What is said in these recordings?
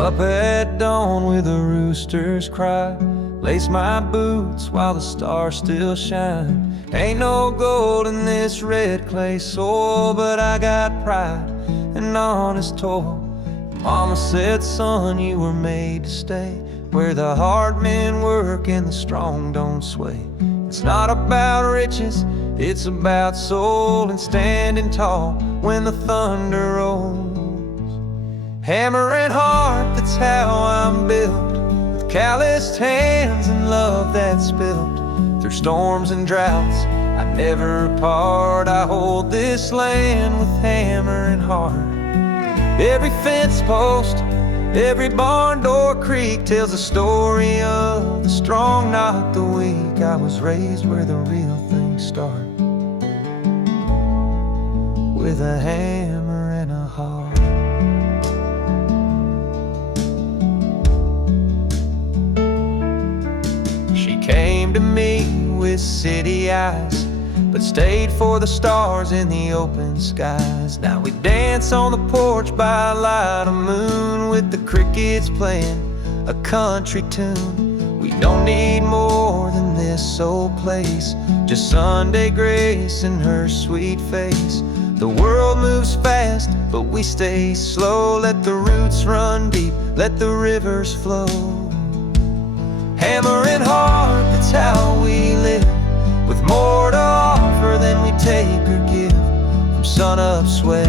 Up at dawn with a rooster's cry, lace my boots while the stars still shine. Ain't no gold in this red clay soil, but I got pride and honest toil. Mama said, son, you were made to stay where the hard men work and the strong don't sway. It's not about riches, it's about soul and standing tall when the thunder rolls. Hammer and heart, that's how I'm built, with calloused hands and love that's built through storms and droughts. I never part, I hold this land with hammer and heart. Every fence post, every barn door creak tells the story of the strong, not the weak. I was raised where the real things start, with a hammer and a heart. She came to me with city eyes, but stayed for the stars in the open skies. Now we dance on the porch by light of moon, with the crickets playing a country tune. We don't need more than this old place, just Sunday grace and her sweet face. The world moves fast, but we stay slow. Let the roots run deep, let the rivers flow. Hammer and heart, that's how we live, with more to offer than we take or give. From sun-up sweat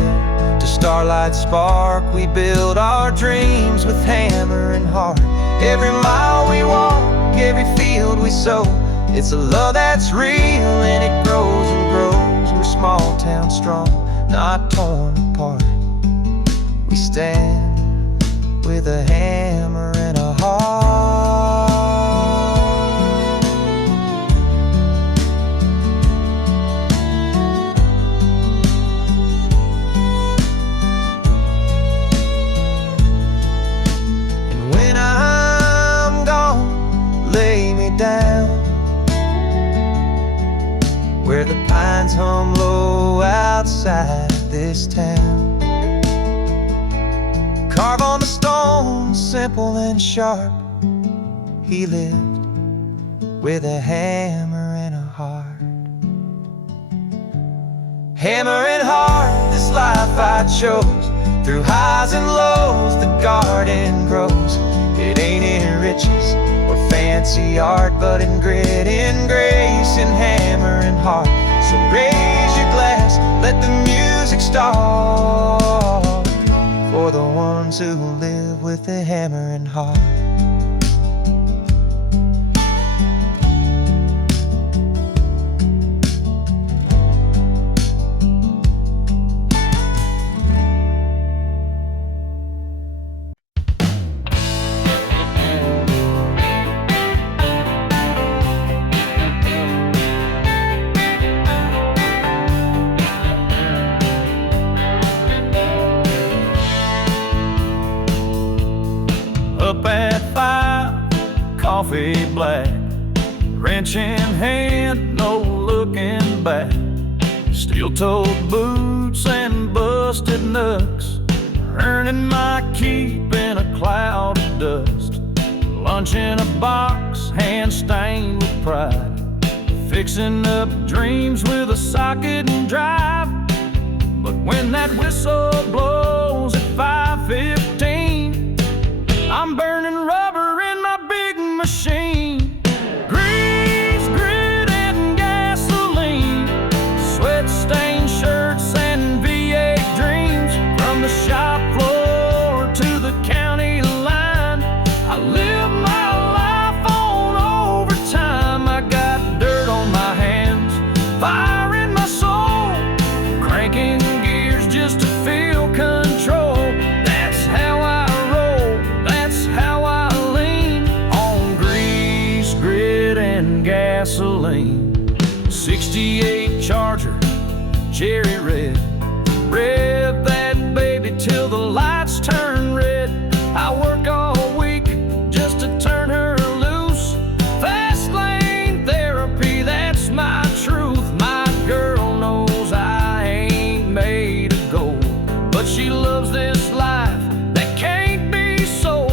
to starlight spark, we build our dreams with hammer and heart. Every mile we walk, every field we sow, it's a love that's real and it grows and grows. We're small town strong, not torn apart. We stand with a hammer and a heart. Down where the pines hum low outside this town. Carve on the stone, simple and sharp, he lived with a hammer and a heart. Hammer and heart, this life I chose, through highs and lows the garden grows. It ain't in riches or fancy art, but in grit and grace and hammer and heart. So raise your glass, let the music start, for the ones who live with a hammer and heart. Up at 5, coffee black, wrench in hand, no looking back. Steel-toed boots and busted knucks, earning my keep in a cloud of dust. Lunch in a box, hand stained with pride, fixing up dreams with a socket and drive. But when that whistle blows at 5:15, I'm burning rubber in my big machine. Grease, grit, and gasoline, sweat-stained shirts and V8 dreams. From the shop floor to the county line, I live my life on overtime. I got dirt on my hands, fire in my soul, cranking gears just to feel control. That's how I roll, that's how I lean, on grease, grit, and gasoline. 68 Charger, cherry red, rev that baby till the lights turn red. I work all week just to turn her loose. Fast lane therapy, that's my truth. My girl knows I ain't made of gold, but she loves this life that can't be sold.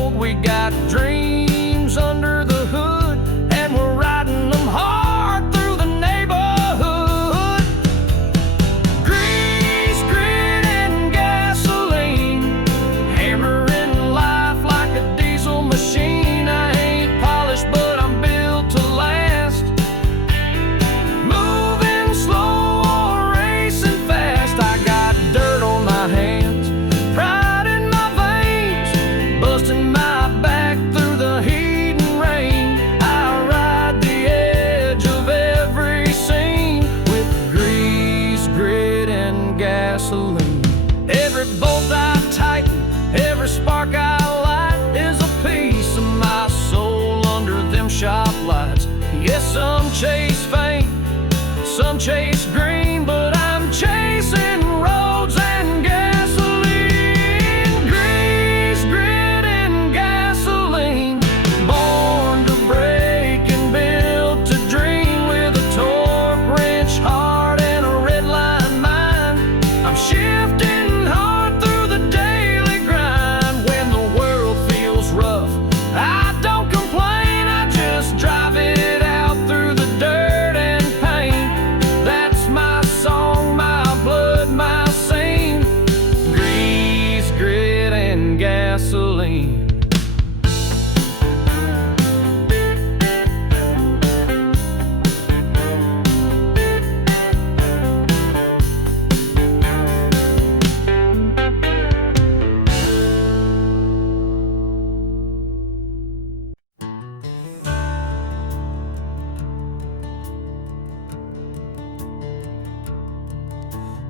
Some chase fame, some chase green, but I'm chasing roads and gasoline. Grease, grit, and gasoline. Born to break and built to dream, with a torque wrench heart and a red line mind. I'm shifting hard through the daily grind. When the world feels rough, I don't complain, I just drive it out through the dirt and pain. That's my song, my blood, my scene. Grease, grit, and gasoline.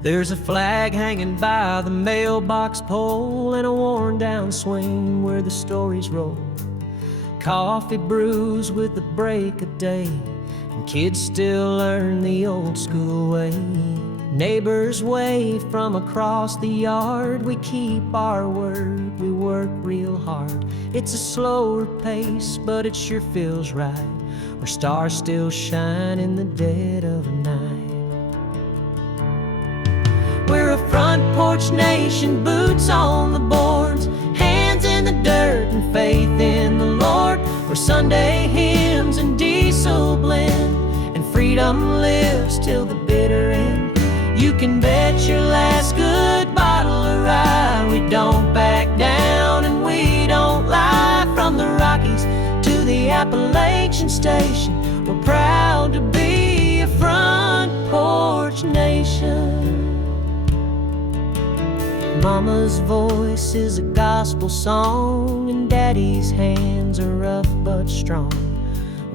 There's a flag hanging by the mailbox pole and a worn down swing where the stories roll. Coffee brews with the break of day, and kids still learn the old school way. Neighbors wave from across the yard. We keep our word, we work real hard. It's a slower pace, but it sure feels right, where stars still shine in the dead of the night. We're a front porch nation, boots on the boards, hands in the dirt and faith in the Lord. Where Sunday hymns and diesel blend, and freedom lives till the bitter end. You can bet your last good bottle of rye we don't back down and we don't lie. From the Rockies to the Appalachian Station, we're proud to be a front porch nation. Mama's voice is a gospel song, and Daddy's hands are rough but strong.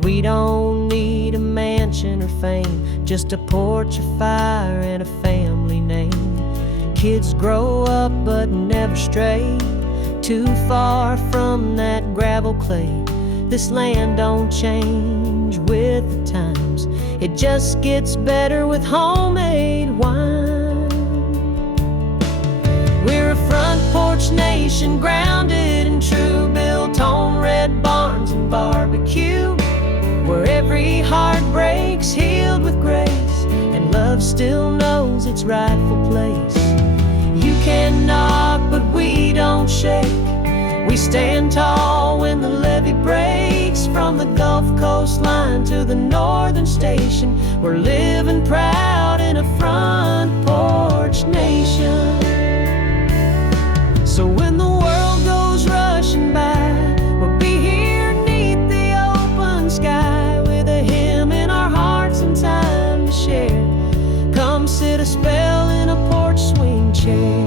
We don't need a mansion or fame, just a porch, a fire, and a family name. Kids grow up but never stray too far from that gravel clay. This land don't change with the times, it just gets better with homemade wine. We're a front porch nation, grounded and true, built on red barns and barbecue, where every heart breaks healed with grace, and love still knows its rightful place. You can knock, but we don't shake. We stand tall when the levee breaks. From the Gulf Coast line to the northern station, we're living proud in a front porch nation. So when the world goes rushing by, we'll be here neath the open sky, with a hymn in our hearts and time to share. Come sit a spell in a porch swing chair.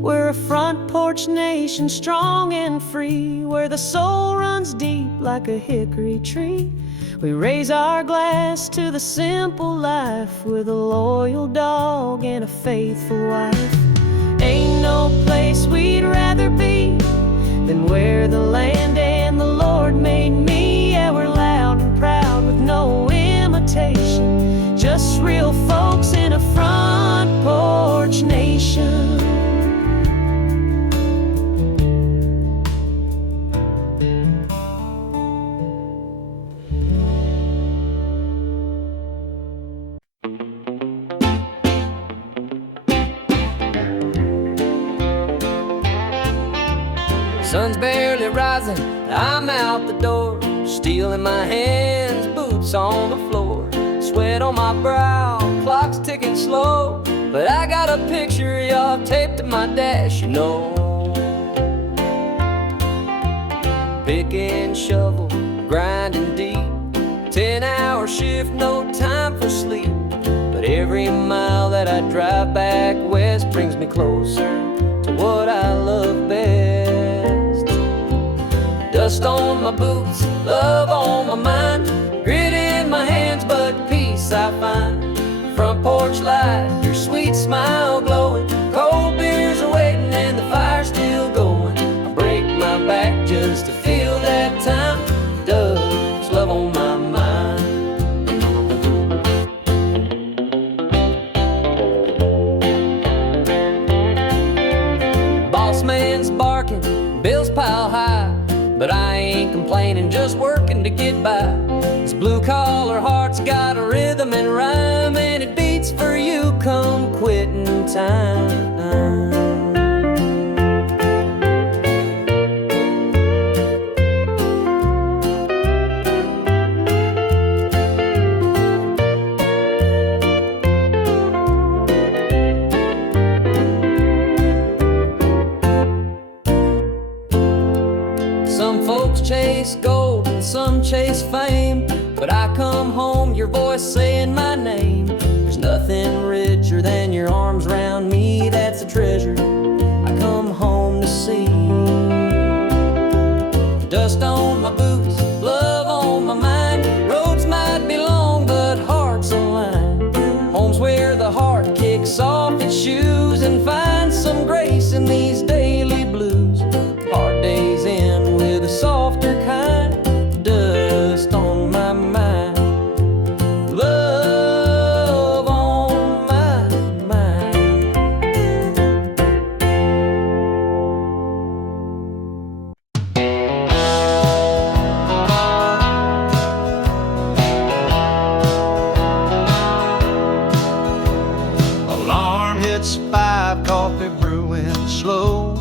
We're a front porch nation, strong and free, where the soul runs deep like a hickory tree. We raise our glass to the simple life, with a loyal dog and a faithful wife. Ain't no place we'd rather be than where the land and the Lord made me. Yeah, we're loud and proud with no imitation, just real folks in a front porch nation. Sun's barely rising, I'm out the door, steel in my hands, boots on the floor, sweat on my brow, clock's ticking slow, but I got a picture of y'all taped to my dash, you know. Pick and shovel, grinding deep, 10-hour shift, no time for sleep, but every mile that I drive back west brings me closer to what I love best. Dust on my boots, love on my mind, grit in my hands, but peace I find. Front porch light, your sweet smile glowing, cold beers are waiting and the fire's still going. I break my back just to feel that time. Doves but I ain't complaining, just working to get by. This blue-collar heart's got a rhythm and rhyme, and it beats for you come quitting time. Chase gold and some chase fame, but I come home, your voice saying my name. There's nothing richer than your arms around me, that's a treasure I come home to see. Dust on my boots, love on my mind, roads might be long but hearts aligned. Home's where the heart kicks off its shoes and finds some grace in these daily blues. Hard days end with a softer kind, dust on my mind, love on my mind. Alarm hits 5, coffee brewing slow,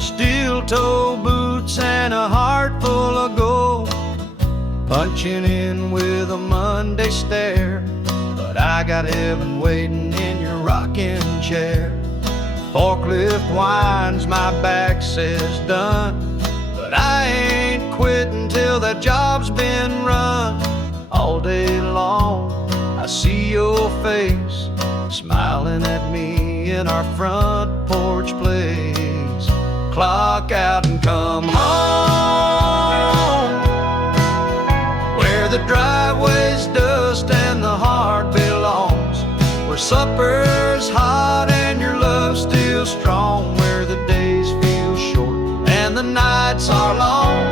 steel-toe boots and a heart full of gold. Punching in with a Monday stare, but I got heaven waiting in your rocking chair. Forklift whines, my back says done, but I ain't quitting till that job's been run. All day long I see your face smiling at me in our front porch place. Clock out and come home, where the driveway's dust and the heart belongs, where supper's hot and your love's still strong, where the days feel short and the nights are long.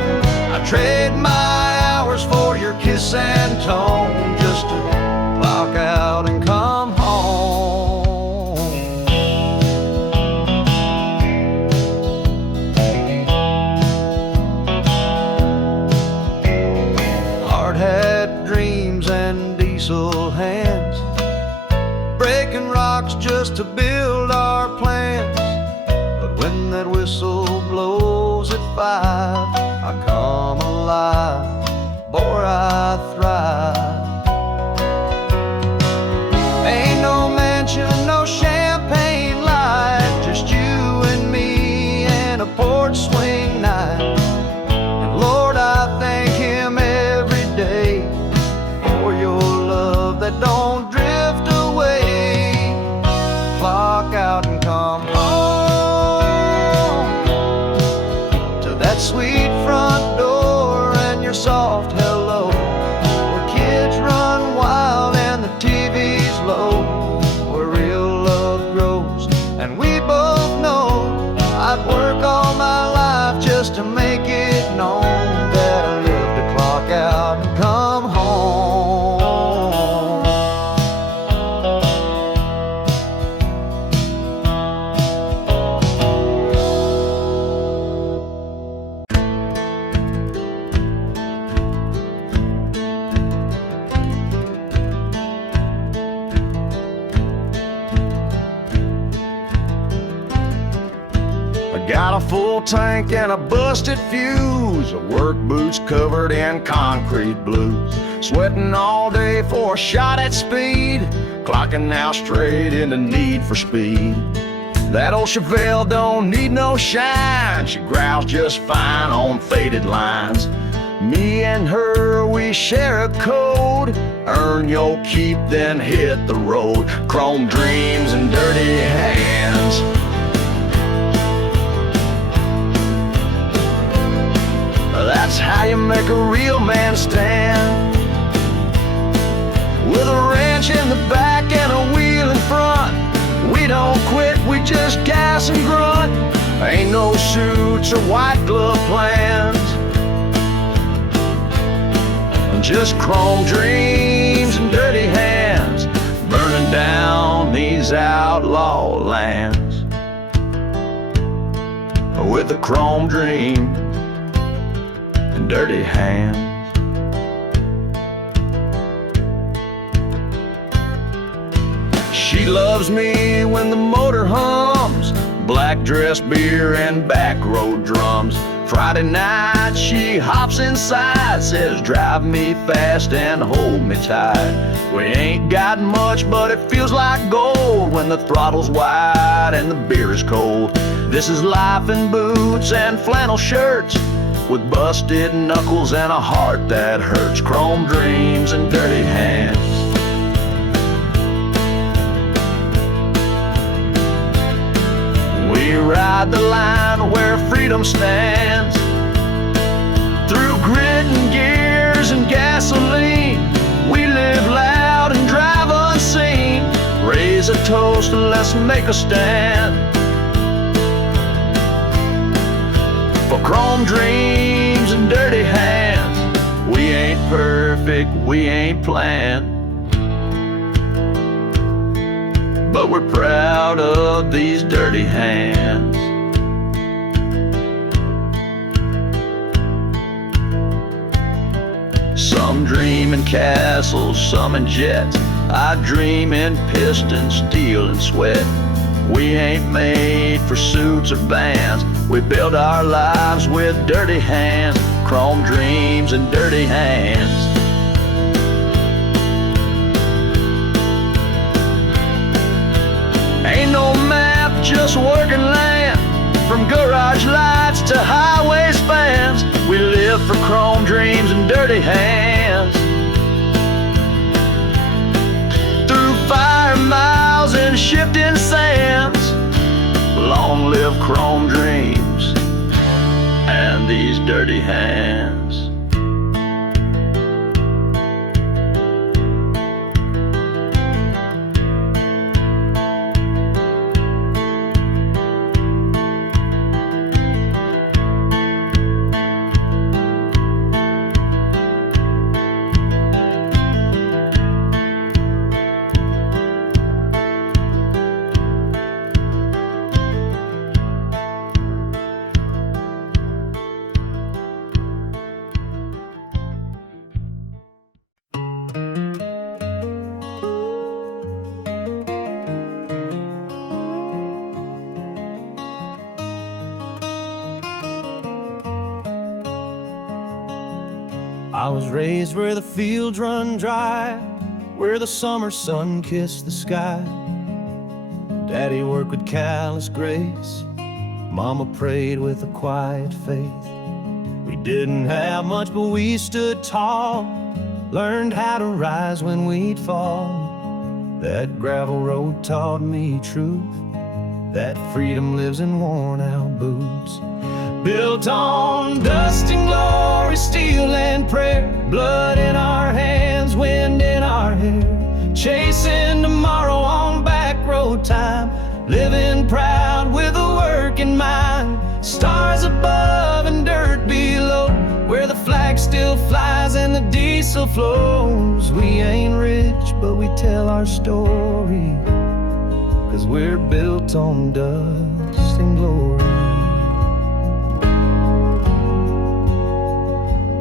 I trade my hours for your kiss and tone, just to clock out and come home. Hands breaking rocks just to build our plans, but when that whistle blows at 5, I come alive, boy I thrive. Ain't no mansion, no champagne light, just you and me and a porch swing night. And Lord, I thank him every day for your love that don't drift away. Clock out and come home to that sweet front door and your soft hello, where kids run wild and the TV's low, where real love grows. And we both know I'd work all my life just to make it known that I live to clock out and come home. Got a full tank and a busted fuse, work boots covered in concrete blues, sweating all day for a shot at speed, clocking now straight into Need for Speed. That old Chevelle don't need no shine, she growls just fine on faded lines. Me and her, we share a code, earn your keep then hit the road. Chrome dreams and dirty hands, that's how you make a real man stand. With a wrench in the back and a wheel in front, we don't quit, we just gas and grunt. Ain't no suits or white glove plans, just chrome dreams and dirty hands, burning down these outlaw lands. With a chrome dream and dirty hands. She loves me when the motor hums, black dress beer and back road drums. Friday night she hops inside, says drive me fast and hold me tight. We ain't got much but it feels like gold when the throttle's wide and the beer is cold. This is life in boots and flannel shirts, with busted knuckles and a heart that hurts. Chrome dreams and dirty hands. We ride the line where freedom stands, through grit and gears and gasoline. We live loud and drive unseen. Raise a toast and let's make a stand for chrome dreams and dirty hands. We ain't perfect, we ain't planned, but we're proud of these dirty hands. Some dream in castles, some in jets. I dream in piston, steel and sweat. We ain't made for suits or bands. We build our lives with dirty hands, chrome dreams and dirty hands. Ain't no map, just working land, from garage lights to highway spans. We live for chrome dreams and dirty hands, through fire miles and shifting sands. Long live chrome dreams and these dirty hands. I was raised where the fields run dry, where the summer sun kissed the sky. Daddy worked with callous grace, Mama prayed with a quiet faith. We didn't have much, but we stood tall, learned how to rise when we'd fall. That gravel road taught me truth, that freedom lives in worn out boots. Built on dust and glory, steel and prayer, blood in our hands, wind in our hair, chasing tomorrow on back road time, living proud with a work in mind. Stars above and dirt below, where the flag still flies and the diesel flows. We ain't rich, but we tell our story, 'cause we're built on dust and glory.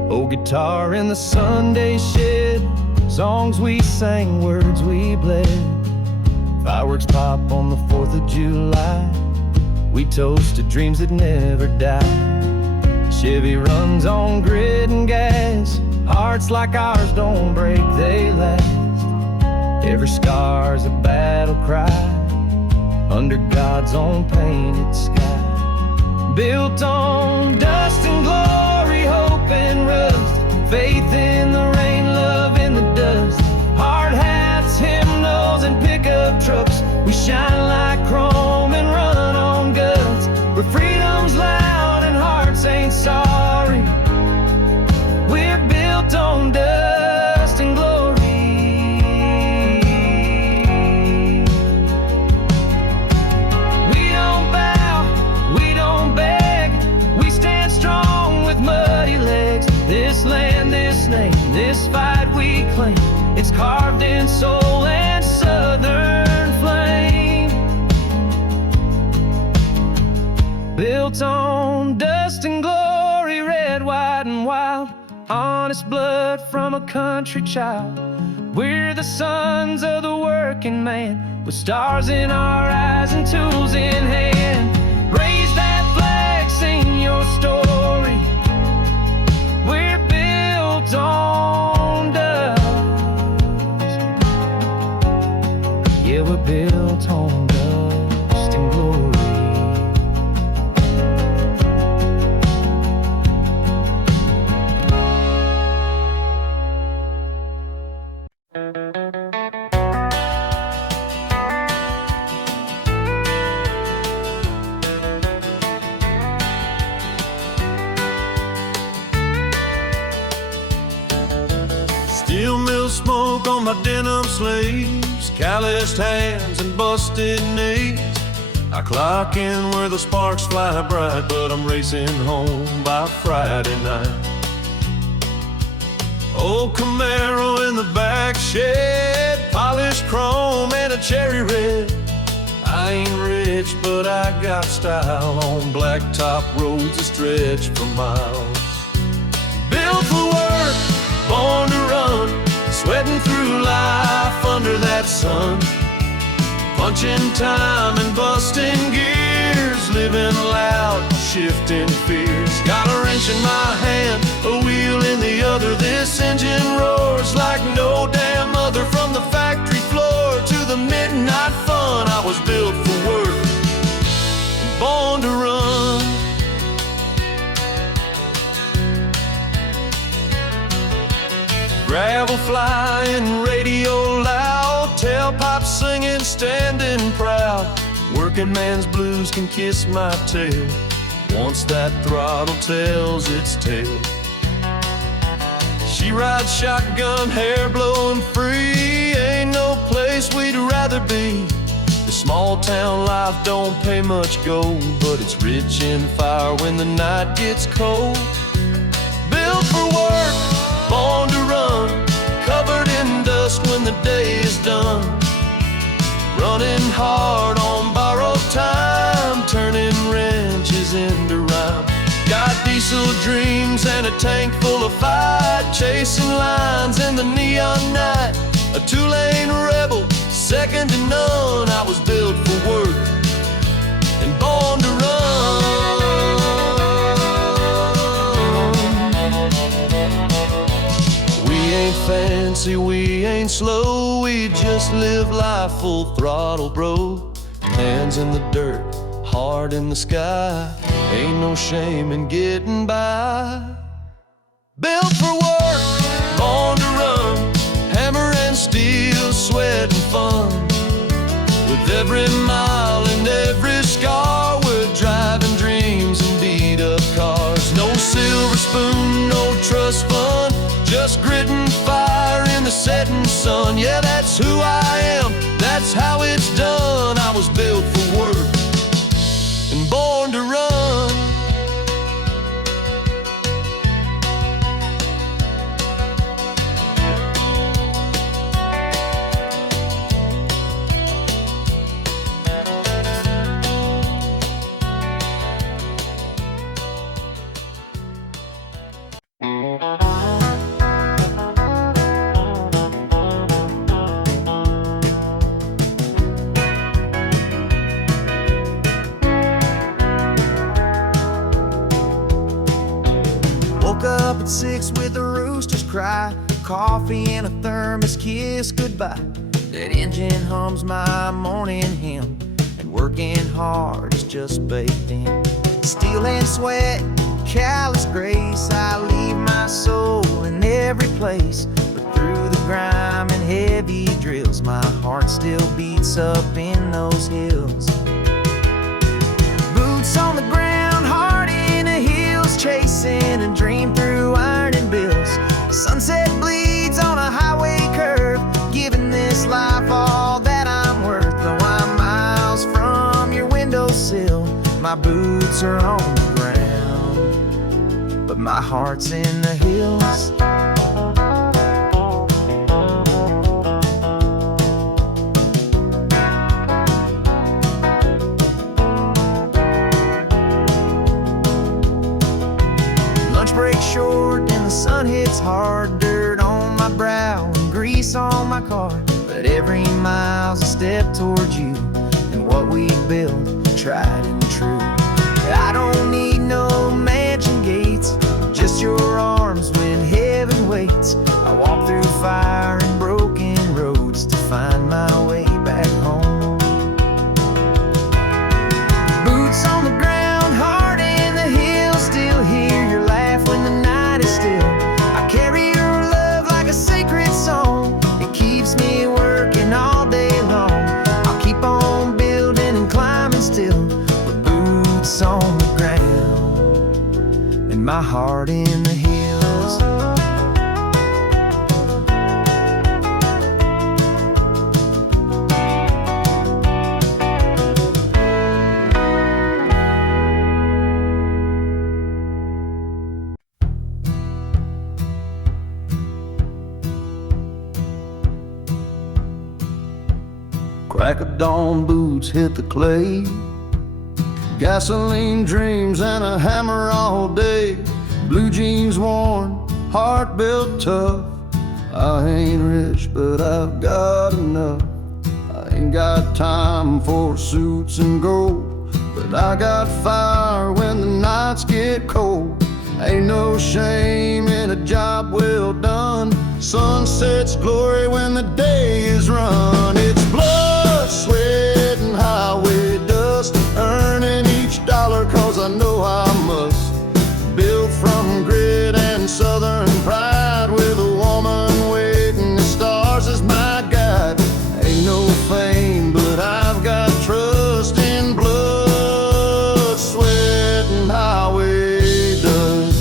Oh, guitar in the Sunday shed, songs we sang, words we bled. Fireworks pop on the 4th of July, we toasted dreams that never die. Chevy runs on grit and gas, hearts like ours don't break, they last. Every scar's a battle cry, under God's own painted sky. Built on dust and glory, hope and rust, faith in the rain, love in the dust. Hard hats, hymnals, and pickup trucks, we shine like chrome and run on guts. Where freedom's loud and hearts ain't sorry, we're built on dust and glory. We don't bow, we don't beg, we stand strong with muddy legs. This land, this name, this fight we claim, it's carved in soul and southern flame. Built on dust and glory, red, white, and wild, honest blood from a country child. We're the sons of the working man, with stars in our eyes and tools in hand. Raise that flag, sing your story. We're built on dust. Yeah, we're built on dust and glory. Steel mill smoke on my denim sleeves, calloused hands and busted knees. I clock in where the sparks fly bright, but I'm racing home by Friday night. Old Camaro in the back shed, polished chrome and a cherry red. I ain't rich, but I got style on blacktop roads that stretch for miles. Built for work, born to run, sweating through life under that sun. Punching time and busting gears, living loud, shifting fears. Got a wrench in my hand, a wheel in the other. This engine roars like no damn other. From the factory floor to the midnight fun, I was built for work, born to run. Gravel flying, radio loud, tailpipe singing, standing proud. Working man's blues can kiss my tail once that throttle tells its tale. She rides shotgun, hair blowing free. Ain't no place we'd rather be. The small town life don't pay much gold, but it's rich in fire when the night gets cold. Built for work, born to run, covered in dust when the day is done. Running hard on borrowed time, turning wrenches into rhyme. Got diesel dreams and a tank full of fight, chasing lines in the neon night. A two-lane rebel, second to none. I was built for work and born to run. We ain't fancy, we ain't slow, we just live life full throttle, bro. Hands in the dirt, heart in the sky, ain't no shame in getting by. Built for work, born to run, hammer and steel, sweat and fun. With every mile and every scar, we're driving dreams and beat up cars. No silver spoon, no trust fund, just grit and fire in the setting sun. Yeah, that's who I am, that's how it's done. I was built for work and born to run. Up at 6 with the roosters cry, coffee and a thermos kiss goodbye. That engine hums my morning hymn, and working hard is just baked in. Steel and sweat, callous grace, I leave my soul in every place. But through the grime and heavy drills, my heart still beats up in those hills. Boots on the ground, heart in the hills, chasing a dream through ironing bills. Sunset bleeds on a highway curve, giving this life all that I'm worth. Though I'm miles from your windowsill, my boots are on the ground, but my heart's in the hills. Break short and the sun hits hard. my car, but every mile's a step towards you and what we built, tried and true. I don't need no mansion gates, just your arms when heaven waits. I walk through fire and broken roads to find my way back home. Boots on the ground, heart in the hills, still hear your laugh when the night is still. I carry your love like a sacred song, it keeps me working all day long. I'll keep on building and climbing still, with boots on the ground and my heart in the hills. Crack of dawn, boots hit the clay, gasoline dreams and a hammer all day. Blue jeans worn, heart built tough. I ain't rich, but I've got enough. I ain't got time for suits and gold, but I got fire when the nights get cold. Ain't no shame in a job well done. Sunset's glory when the day is run. It's blood, sweat, and highway dust, earning each dollar cause I know I must. Built from grit and southern pride, with a woman waiting the stars as my guide. Ain't no fame, but I've got trust in blood, sweat, and highway dust.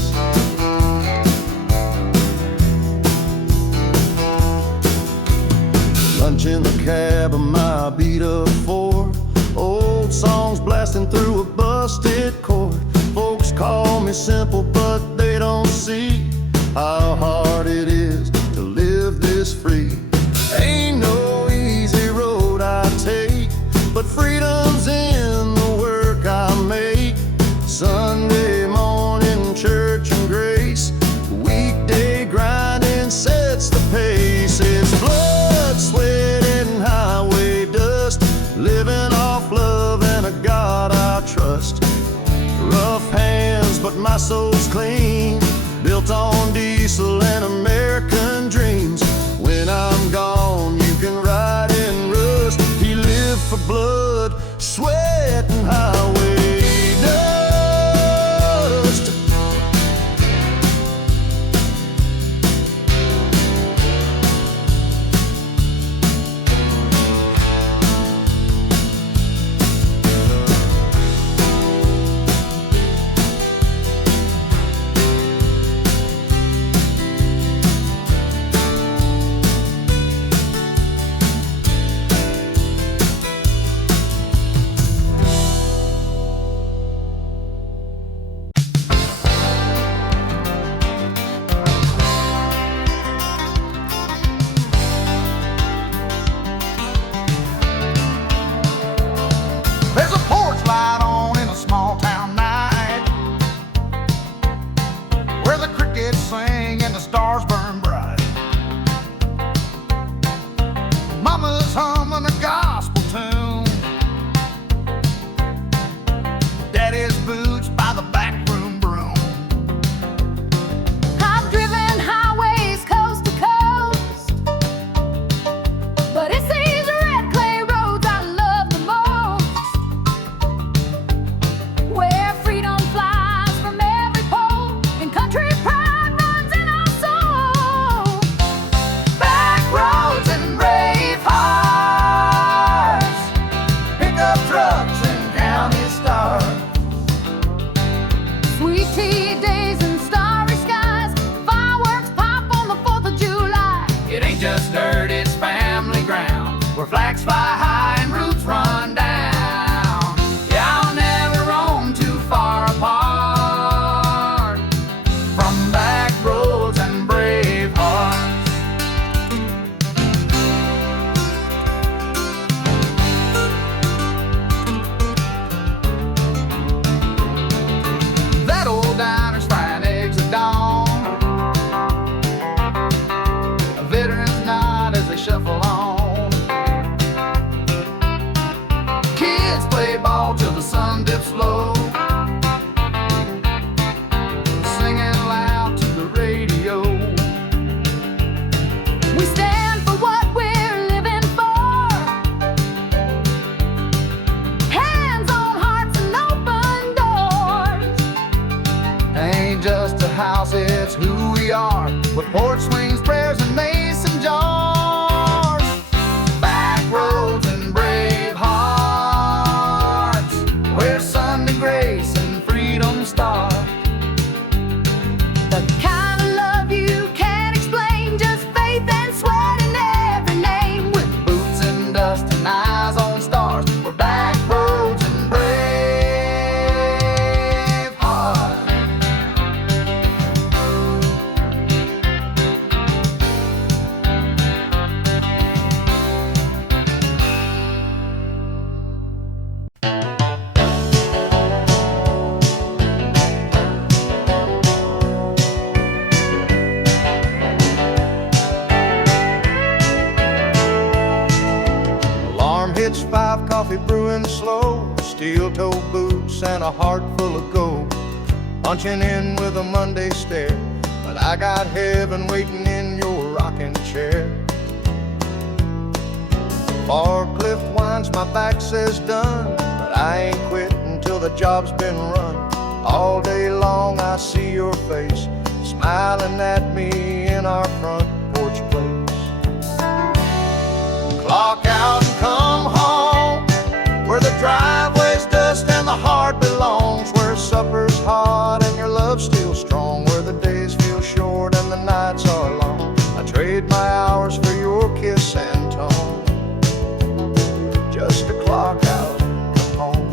Lunch in the cab of my beat-up Ford, old songs blasting through a busted chord. Folks call me simple, but they don't see how hard it is to live this free. Ain't no easy road I take, but freedom's in the work I make. Sunday morning, church and grace, weekday grinding sets the pace. It's blood, sweat, and highway dust, living off love and a God I trust. Rough hands, but my soul's clean, built on diesel and American dreams. When I'm gone, you can ride in rust. He lived for blood, sweat, and highway dust. There's a porch light on in a small town night, where the crickets sing and the stars burn bright. Mama's humming a gospel tune, Daddy's boots by the backroom broom. I've driven highways coast to coast, but it's these red clay roads I love the most, where freedom flies from every pole and country pride runs in our soul. Back roads and brave hearts, pickup trucks and county stars, sweet tea days and starry skies, fireworks pop on the 4th of July. It ain't just dirt, it's family ground, where flags fly high and roots run down. Yeah, I'll never roam too far apart from back roads and brave hearts. That old diner's frying eggs at dawn, a veteran's nod as they shuffle It's 5 coffee brewing slow, steel-toe boots and a heart full of gold. Punching in with a Monday stare, but I got heaven waiting in your rocking chair. Far cliff winds, my back says done, but I ain't quit until the job's been run. All day long I see your face, smiling at me in our front porch place. Clock out and come home, where the driveway's dust and the heart belongs, where supper's hot and your love's still strong, where the days feel short and the nights are long. I trade my hours for your kiss and tone, just to clock out and come home.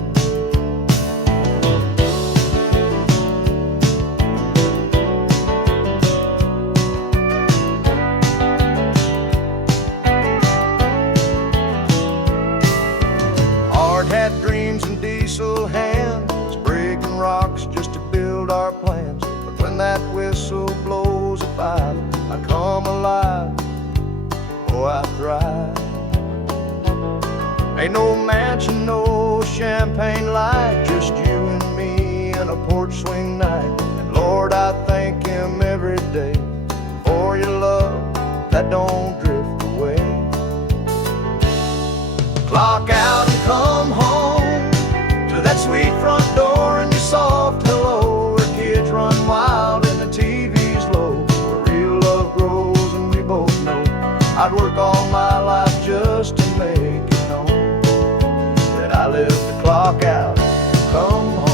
Hard hat dreams and diesel hands, breaking rocks just to build our plans. But when that whistle blows at 5, I come alive, oh I thrive. Ain't no mansion, no champagne light, just you and me in a porch swing night. And Lord, I thank him every day for your love that don't drift away. Clock out and come home to that sweet front door and your soft hello, where kids run wild and the TV's low, where real love grows and we both know I'd work all my life just to make it known that I live the clock out and come home.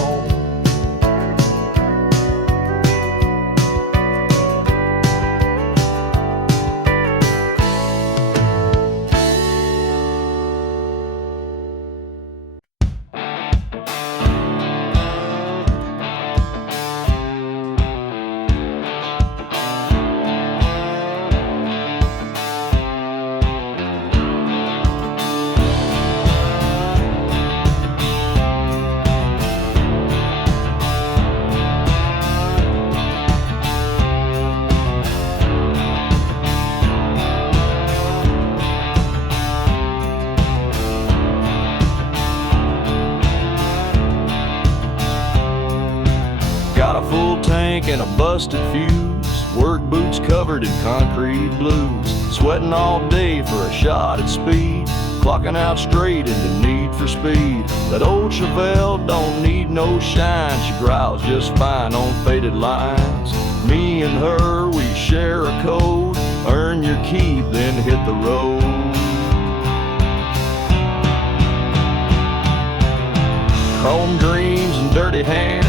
And a busted fuse, work boots covered in concrete blues, sweating all day for a shot at speed, clocking out straight into need for speed. That old Chevelle don't need no shine, she growls just fine on faded lines. Me and her, we share a code, earn your keep, then hit the road. Chrome dreams and dirty hands,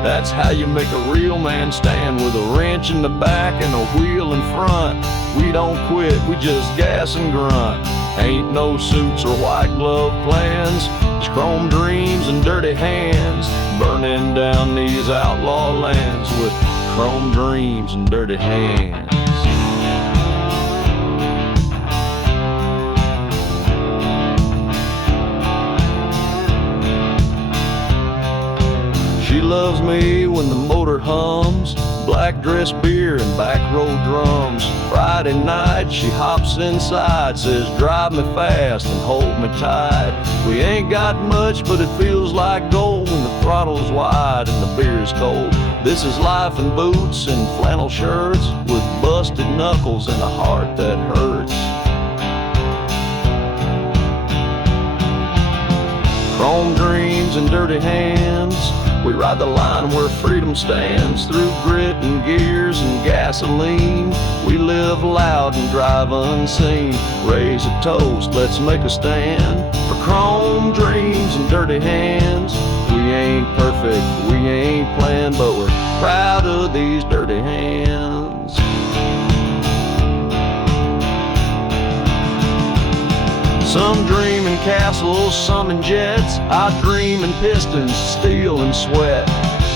that's how you make a real man stand, with a wrench in the back and a wheel in front. We don't quit, we just gas and grunt. Ain't no suits or white glove plans, it's chrome dreams and dirty hands, burning down these outlaw lands with chrome dreams and dirty hands. She loves me when the motor hums, black dress beer and back row drums. Friday night she hops inside, says drive me fast and hold me tight. We ain't got much but it feels like gold when the throttle's wide and the beer's cold. This is life in boots and flannel shirts, with busted knuckles and a heart that hurts. Chrome dreams and dirty hands, we ride the line where freedom stands, through grit and gears and gasoline. We live loud and drive unseen, raise a toast, let's make a stand for chrome dreams and dirty hands. We ain't perfect, we ain't planned, but we're proud of these dirty hands. Some dream in castles, some in jets. I dream in pistons, steel and sweat.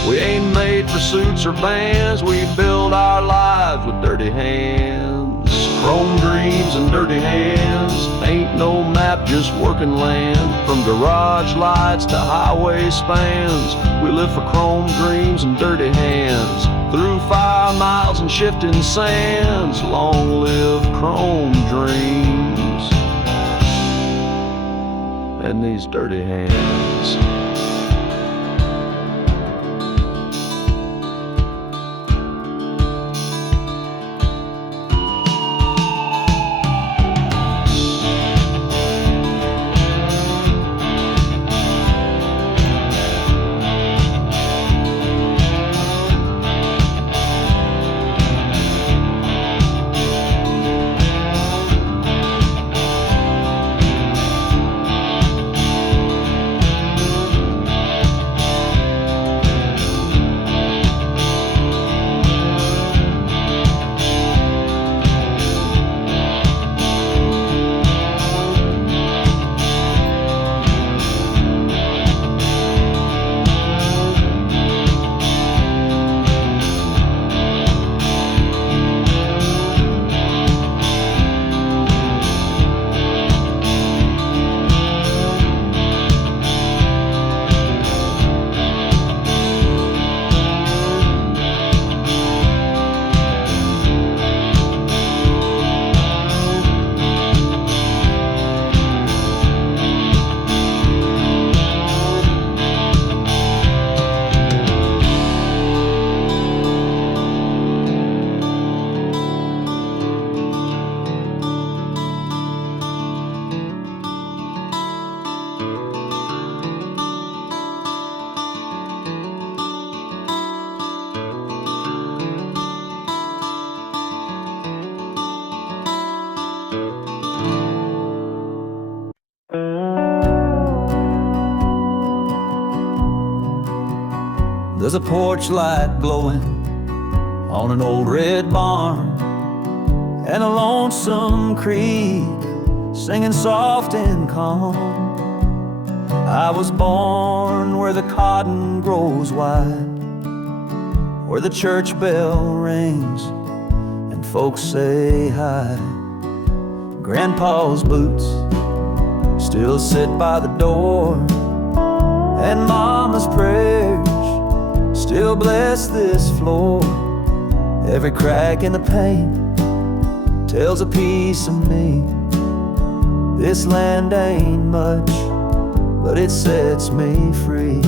We ain't made for suits or bands, we build our lives with dirty hands. Chrome dreams and dirty hands, ain't no map, just working land. From garage lights to highway spans, we live for chrome dreams and dirty hands. Through 5 miles and shifting sands, long live chrome dreams. and these dirty hands. There's a porch light glowing on an old red barn, and a lonesome creek singing soft and calm. I was born where the cotton grows wide, where the church bell rings and folks say hi. Grandpa's boots still sit by the door, and Mama's prayers still bless this floor. Every crack in the paint tells a piece of me. This land ain't much, but it sets me free.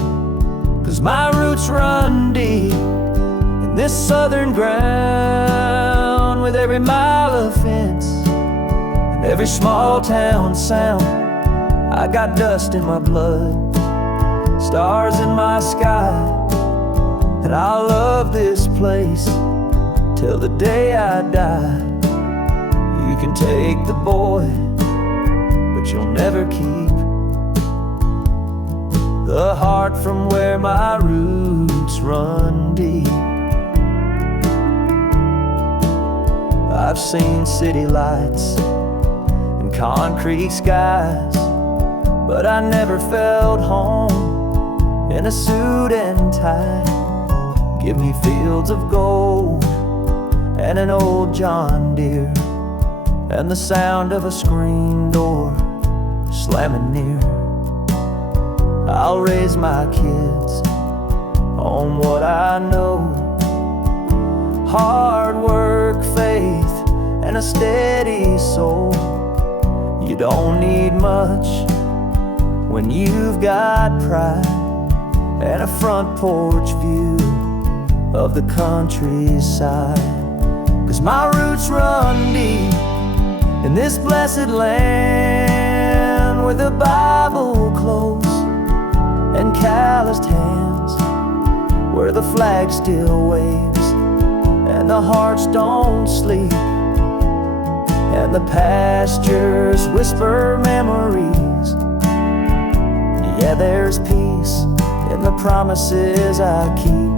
'Cause my roots run deep in this southern ground, with every mile of fence and every small town sound. I got dust in my blood, stars in my sky, and I'll love this place till the day I die. You can take the boy, but you'll never keep the heart from where my roots run deep. I've seen city lights and concrete skies, but I never felt home in a suit and tie. Give me fields of gold and an old John Deere, and the sound of a screen door slamming near. I'll raise my kids on what I know: hard work, faith, and a steady soul. You don't need much when you've got pride and a front porch view of the countryside. 'Cause my roots run deep in this blessed land, where the Bible close and calloused hands, where the flag still waves and the hearts don't sleep, and the pastures whisper memories. Yeah, there's peace in the promises I keep,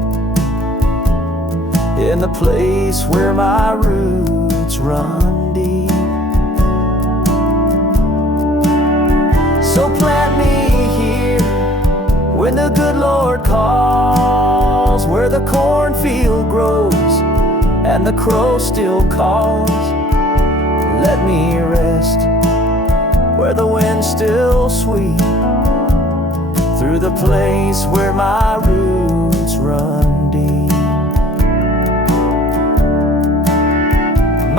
in the place where my roots run deep. So plant me here when the good Lord calls, where the cornfield grows and the crow still calls. Let me rest where the wind's still sweet, through the place where my roots run deep.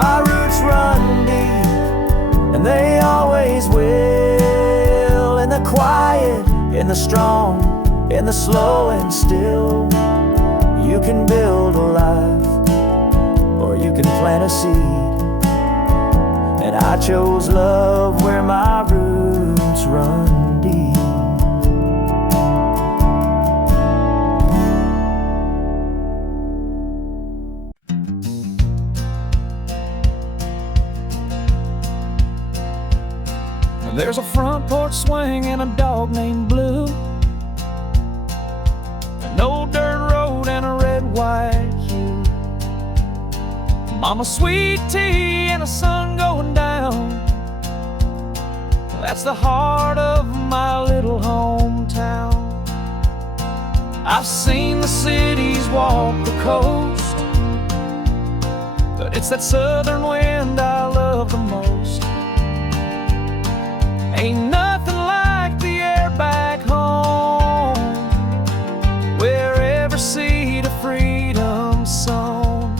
My roots run deep, and they always will, in the quiet, in the strong, in the slow and still. You can build a life, or you can plant a seed. And I chose love where my roots run deep. There's a front porch swing and a dog named Blue, an old dirt road and a red, white hue. Mama sweet tea and the sun going down. That's the heart of my little hometown. I've seen the cities walk the coast, but it's that southern wind I love the most. Ain't nothing like the air back home, where every seed of freedom's sown,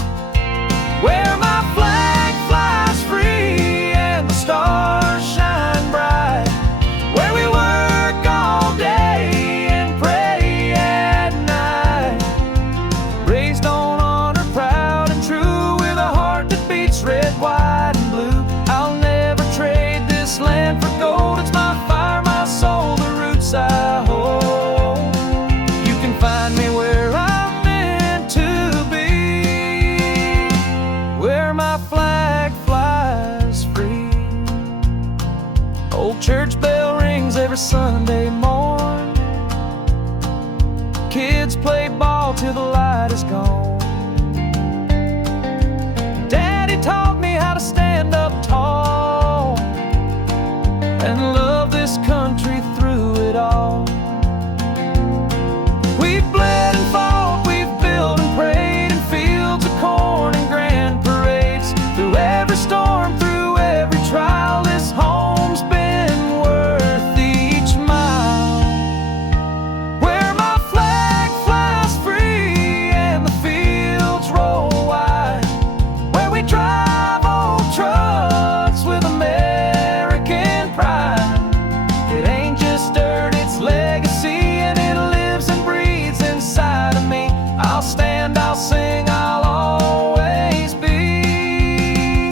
where my flag flies free and the stars shine bright, where we work all day and pray at night, raised on honor, proud and true, with a heart that beats red, white and blue. I'll never trade this land for gold. It's my fire, my soul, the roots I hold. You can find me where I'm meant to be, where my flag flies free. Old church bell rings every Sunday morn. Kids play ball till the light is gone. Daddy taught me how to stand up tall and love this country through it all. We've bled and fought, we've built and prayed in fields of corn and grand parades. Through every storm, through every trial, this home's been worth each mile. Where my flag flies free and the fields roll wide, where we drive old trucks with American pride. It ain't just dirt, it's legacy, and it lives and breathes inside of me. I'll stand, I'll sing, I'll always be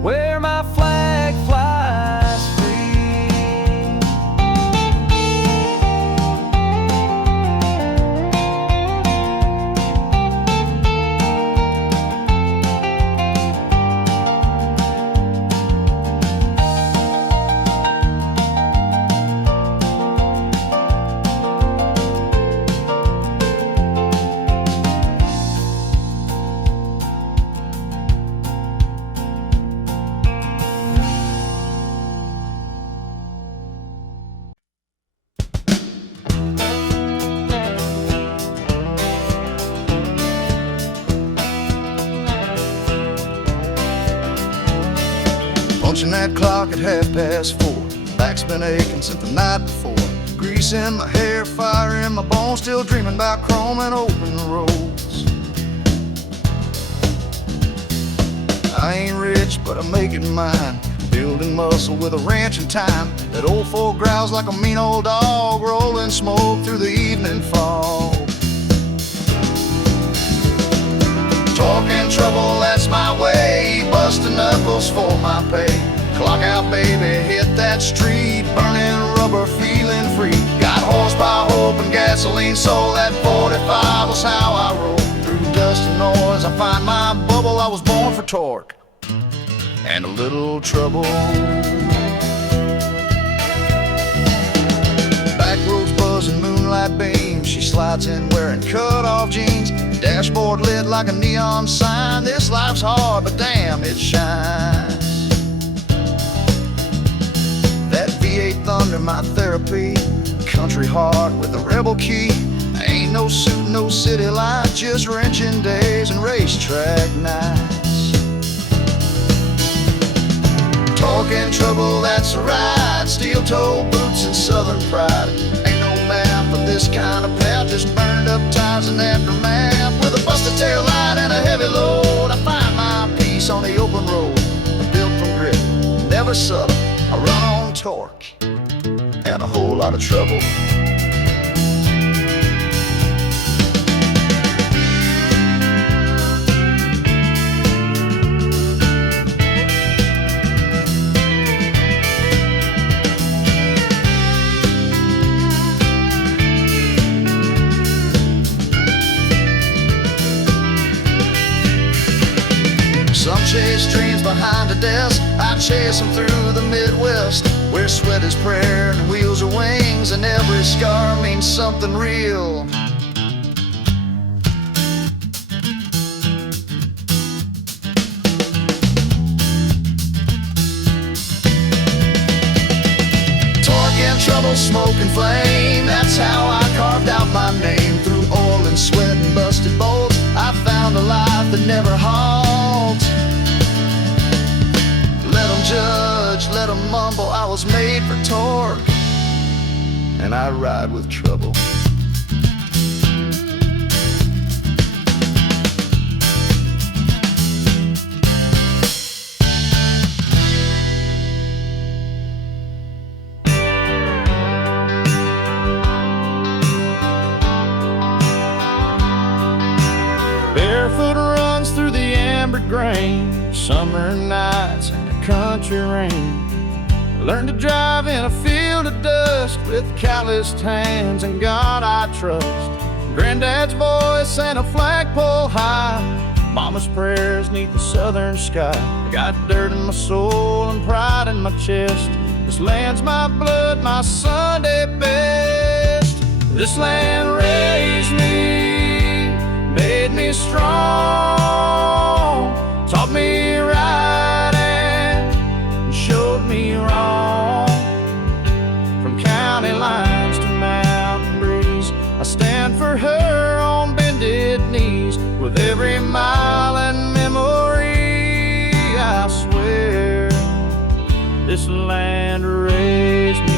where my flag flies free. Punching that clock at 4:30. Back's been aching since the night before. Grease in my hair, fire in my bones, still dreaming about chrome and open roads. I ain't rich, but I'm making mine, building muscle with a wrench and time. That old folk growls like a mean old dog, rolling smoke through the evening fog. Talking trouble, that's my way, busting knuckles for my pay. Clock out, baby, hit that street, burning rubber, feeling free. Got horsepower, hope, and gasoline, so that 45 was how I roll. Through dust and noise, I find my bubble. I was born for torque and a little trouble. Back roads buzzing, moonlight beams. She slides in wearing cut-off jeans. Dashboard lit like a neon sign. This life's hard, but damn, it shines. That V8 Thunder, my therapy. Country heart with a rebel key. Ain't no suit, no city lights, just wrenching days and racetrack nights. Talking trouble, that's a ride. Steel-toe boots and southern pride. Ain't no map for this kind of path, just burned up tires and aftermath. With a busted tail light and a heavy load, I find my peace on the open road. Built from grit, never subtle. I run on torque and a whole lot of trouble. Some chase dreams behind a desk, I chase them through the Midwest, where sweat is prayer and wheels are wings, and every scar means something real. Torque and trouble, smoke and flame, that's how I carved out my name. Through oil and sweat and busted bolts, I found a life that never halts. Let them judge, let them mumble, I was made for torque, and I ride with trouble. Barefoot runs through the amber grain, summer nights and the country rain. I learned to drive in a field of dust with calloused hands and God I trust. Granddad's voice and a flagpole high, Mama's prayers neath the southern sky. I got dirt in my soul and pride in my chest. This land's my blood, my Sunday best. This land raised me, made me strong, taught me right and showed me wrong. From county lines to mountain breeze, I stand for her on bended knees. With every mile and memory, I swear, this land raised me.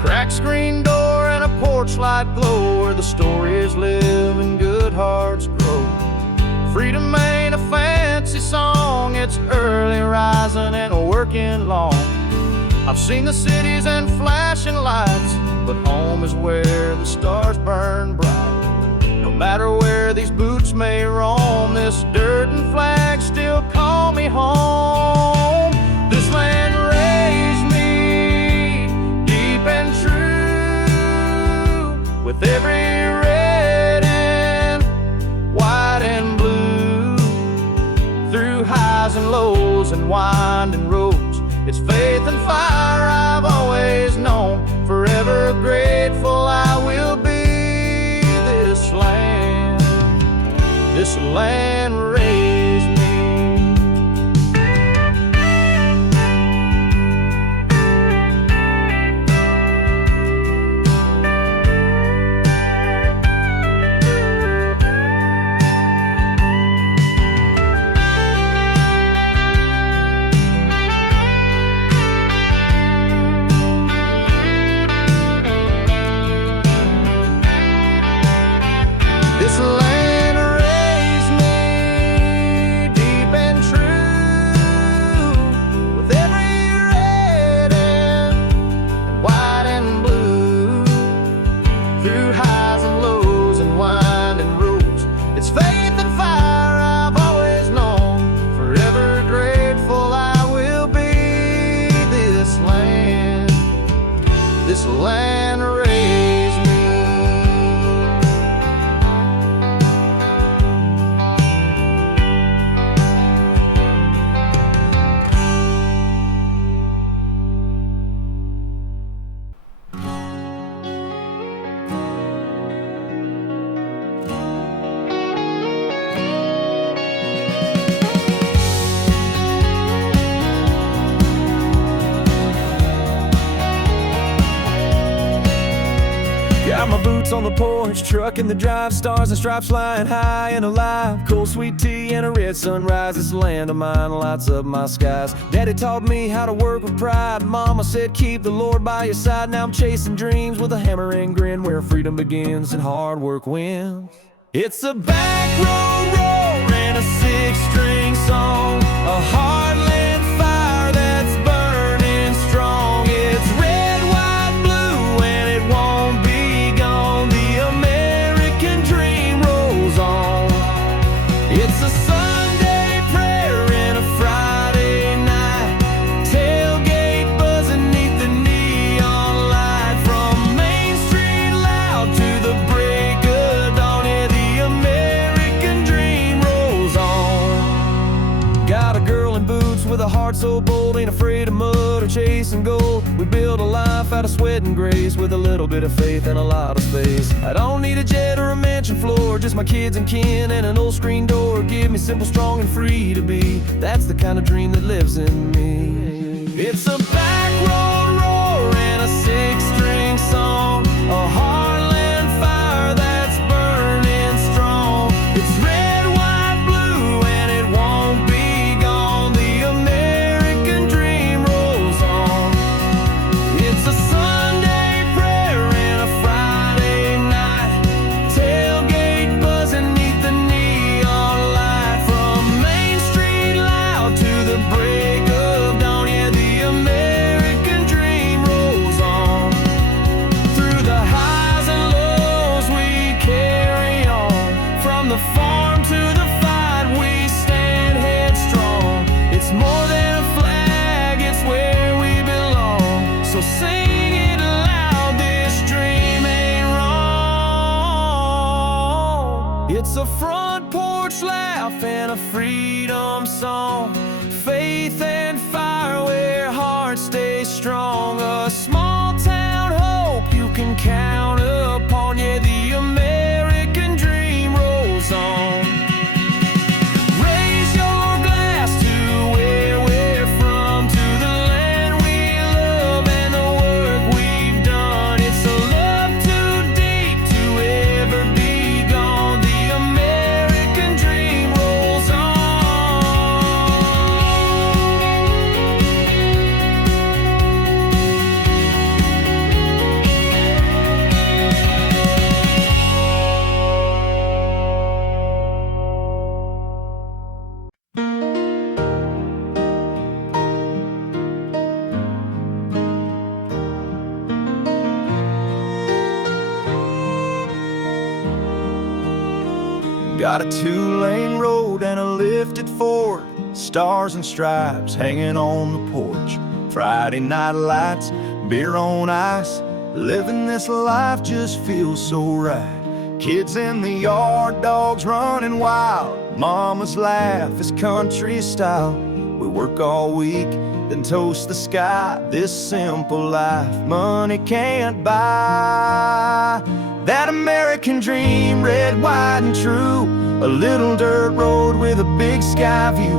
Cracked screen door and a porch light glow, where the stories live and good hearts grow. Freedom ain't a fancy song, it's early rising and working long. I've seen the cities and flashing lights, but home is where the stars burn bright. No matter where these boots may roam, this dirt and flag still call me home. This land raised me deep and true, with every red and white and blue. Through highs and lows and winding roads, it's faith and fire I've always known. Forever grateful I will be. This land raised me. This land raised me deep and true, with every red and white and blue. Through highs and lows and winding roads, it's faith and fire I've always known. Forever grateful I will be. This land raised me. Got my boots on the porch, truck in the drive, stars and stripes flying high and alive. Cold sweet tea and a red sunrise, this land of mine lights up my skies. Daddy taught me how to work with pride, Mama said keep the Lord by your side. Now I'm chasing dreams with a hammer and grin, where freedom begins and hard work wins. It's a back road roar and a six-string song, a heartland fire a heart so bold, ain't afraid of mud or chasing gold. We build a life out of sweat and grace, with a little bit of faith and a lot of space. I don't need a jet or a mansion floor, just my kids and kin and an old screen door. Give me simple, strong, and free to be. That's the kind of dream that lives in me. It's a back road roar and a six-string song, a heartland fire that's burning strong. It's red, white, blue, and it won't be gone. The American dream rolls on. It's a Sunday prayer and a Friday night, tailgate buzzing neath the neon light. From Main Street loud to the break of dawn, yeah, the American dream rolls on. Through the highs and lows we carry on, from the farm to the fight we stand headstrong. It's more than a flag, it's where we belong. So sing it loud, this dream ain't wrong. It's a front porch laugh and a freedom song, faith and fire where hearts stay strong. A small town hope you can count upon, yeah, the American dream rolls on. Raise your glass to where we're from, to the land we love and the work we've done. It's a love too deep to ever be gone. The American dream rolls on. Got a two-lane road and a lifted Ford, stars and stripes hanging on the porch. Friday night lights, beer on ice, living this life just feels so right. Kids in the yard, dogs running wild, mama's laugh is country style. We work all week, then toast the sky, this simple life money can't buy. That American dream, red, white, and true, a little dirt road with a big sky view.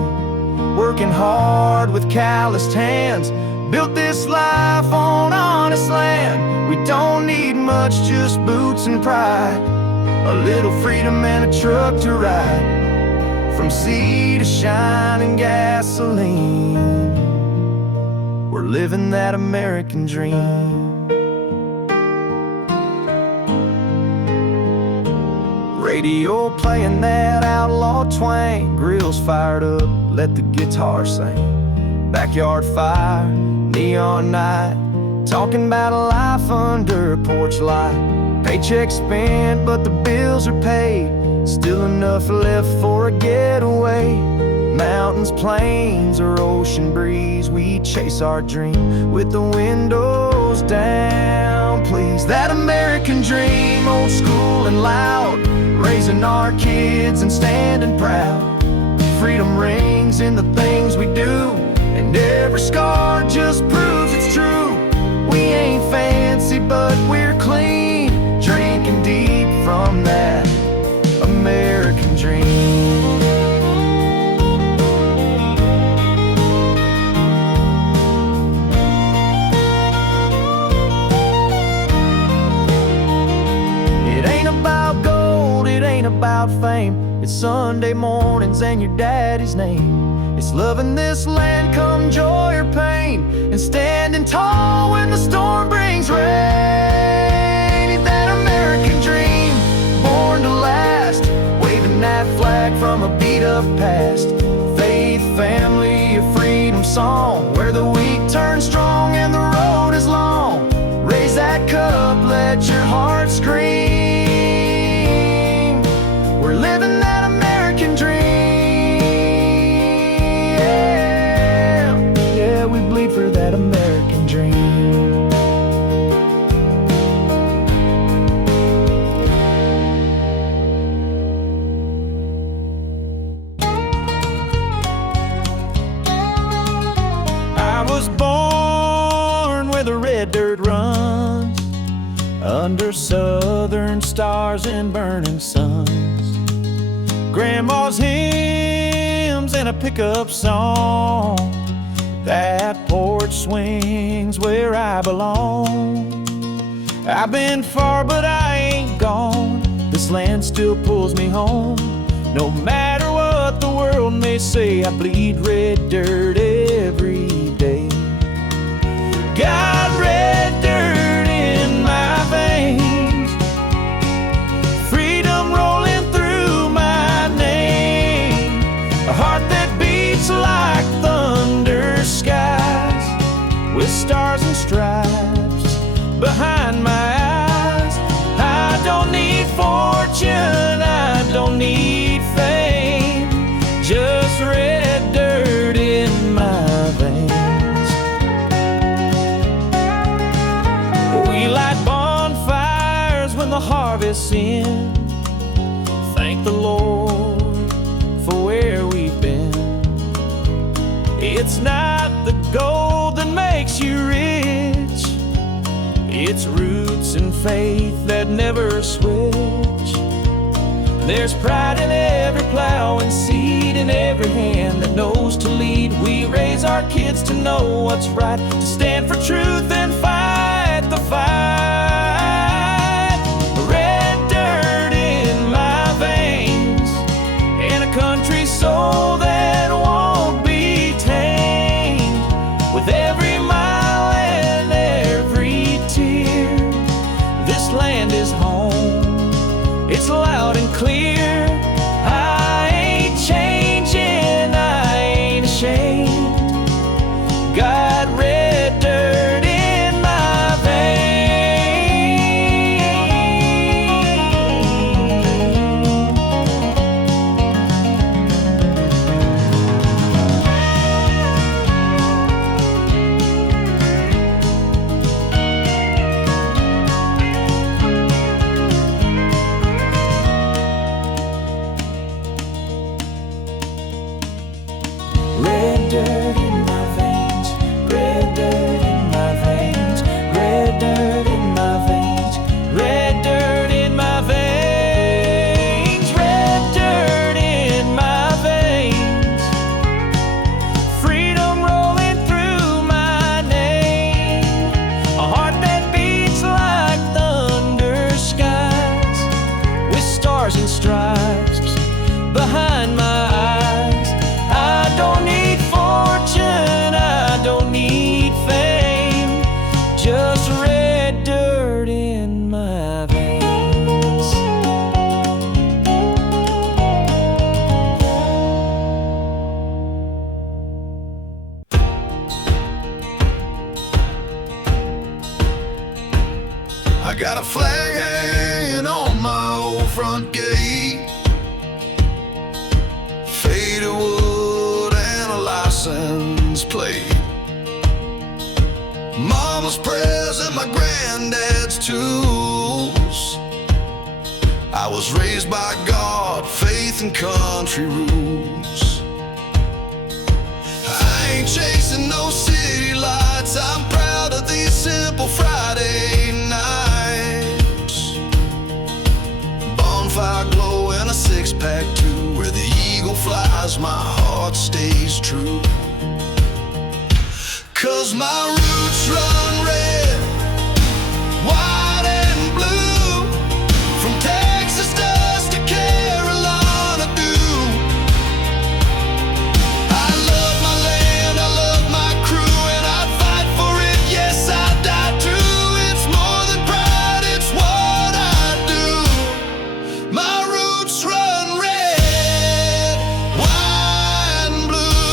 Working hard with calloused hands, built this life on honest land. We don't need much, just boots and pride, a little freedom and a truck to ride, from sea to shining gasoline. We're living that American dream. Radio playing that outlaw twang, grills fired up, let the guitar sing. Backyard fire, neon night, talking about a life under a porch light. Paycheck spent, but the bills are paid, still enough left for a getaway. Mountains, plains, or ocean breeze, we chase our dream with the windows down, please. That American dream, old school and loud, raising our kids and standing proud. Freedom rings in the things we do, and every scar just proves it's true. We ain't fancy, but we're clean, drinking deep from that American dream. It ain't about gold, it ain't about fame. It's Sunday mornings and your daddy's name. It's loving this land come joy or pain, and standing tall when the storm brings rain. Ain't that American dream, born to last, waving that flag from a beat up past. Faith, family, a freedom song, where the weak turn strong and the road is long. Raise that cup, let your heart scream. We're living that American dream. Yeah, yeah, we bleed for that American dream. red dirt runs under southern stars and burning suns. Grandma's hymns and a pickup song. That porch swings where I belong. I've been far, but I ain't gone. This land still pulls me home. No matter what the world may say, I bleed red dirt every day. Got red dirt in my veins, freedom rolling through my name, a heart that beats like thunder skies, with stars and stripes behind my eyes. I don't need fortune, I don't need fame, just red dirt in my veins. We light bonfires when the harvest's in. Thank the Lord for where we've been. It's not the gold that makes you rich, it's roots and faith that never switch. There's pride in every plow and seed in every hand that knows to lead. We raise our kids to know what's right, to stand for truth and fight the fight. Red dirt in my veins, in a country soul that won't be tamed. With every mile and every tear, this land is home, it's loud and clear. I ain't changing, I ain't ashamed. Got red dirt in my veins. Red dirt in my veins, red dirt in my veins, red dirt in my veins, red dirt in my veins, red dirt in my veins, freedom rolling through my name, a heart that beats like thunder skies, with stars and stripes behind my eyes. I don't need fortune, I don't need fame, just red dirt in my veins. I got a flag hanging on my old front gate, faded wood and a license plate. Mama's prayers and my granddad's tools. I was raised by God, faith and country rules. I ain't chasing no city lights, I'm proud of these simple Friday nights. Bonfire glow and a six-pack too, where the eagle flies, my heart stays true. 'Cause my roots run red, white and blue, from Texas dust to Carolina dew. I love my land, I love my crew, and I'd fight for it, yes I'd die too. It's more than pride, it's what I do. My roots run red, white and blue.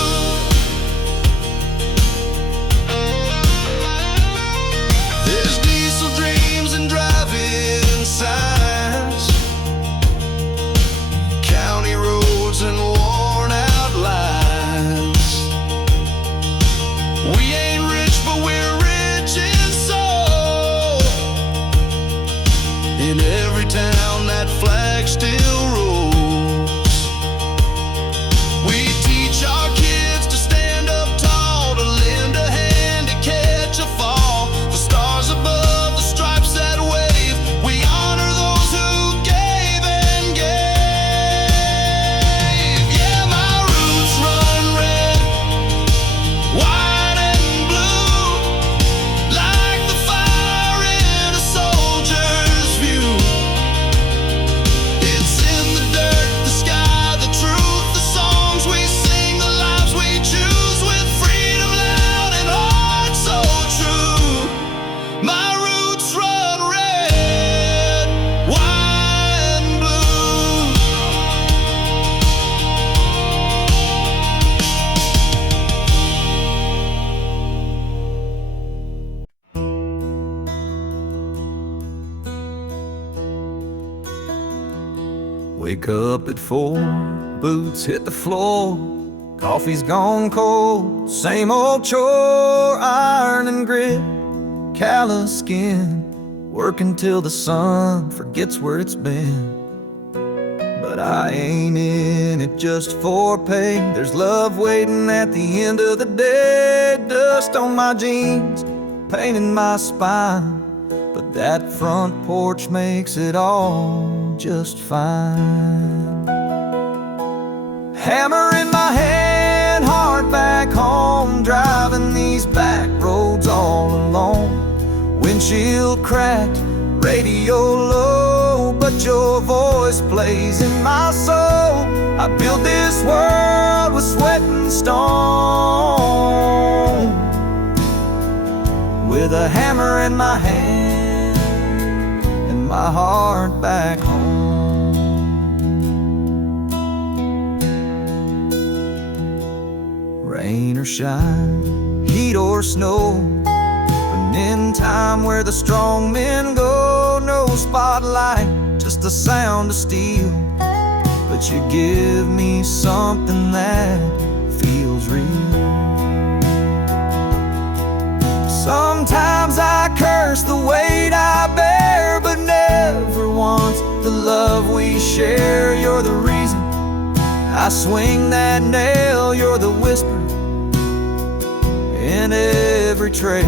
Wake up at 4, boots hit the floor, coffee's gone cold, same old chore, iron and grit, callous skin, working till the sun forgets where it's been. But I ain't in it just for pay. There's love waiting at the end of the day. Dust on my jeans, pain in my spine, but that front porch makes it all just fine. Hammer in my hand, heart back home, driving these back roads all alone. Windshield cracked, radio low, but your voice plays in my soul. I built this world with sweat and stone, with a hammer in my hand and my heart back home. Rain or shine, heat or snow, in time where the strong men go, no spotlight, just the sound of steel. But you give me something that feels real. Sometimes I curse the weight I bear, but never once the love we share. You're the reason I swing that nail, you're the whisper in every trail.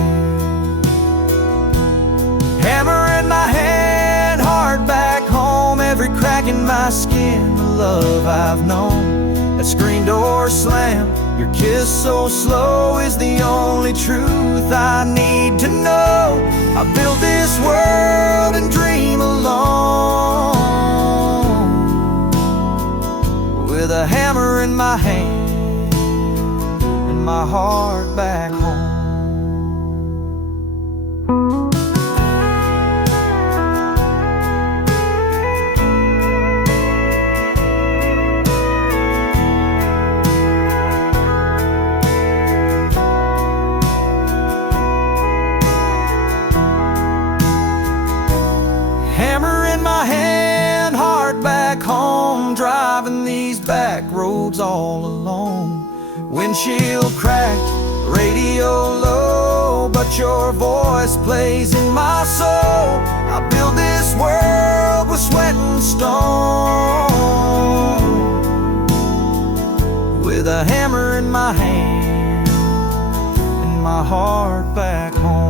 Hammer in my hand, heart back home, every crack in my skin, the love I've known. That screen door slam, your kiss so slow is the only truth I need to know. I built this world and dream alone, with a hammer in my hand and my heart back home. Home, driving these back roads all alone. Windshield cracked, radio low, but your voice plays in my soul. I build this world with sweat and stone, with a hammer in my hand and my heart back home.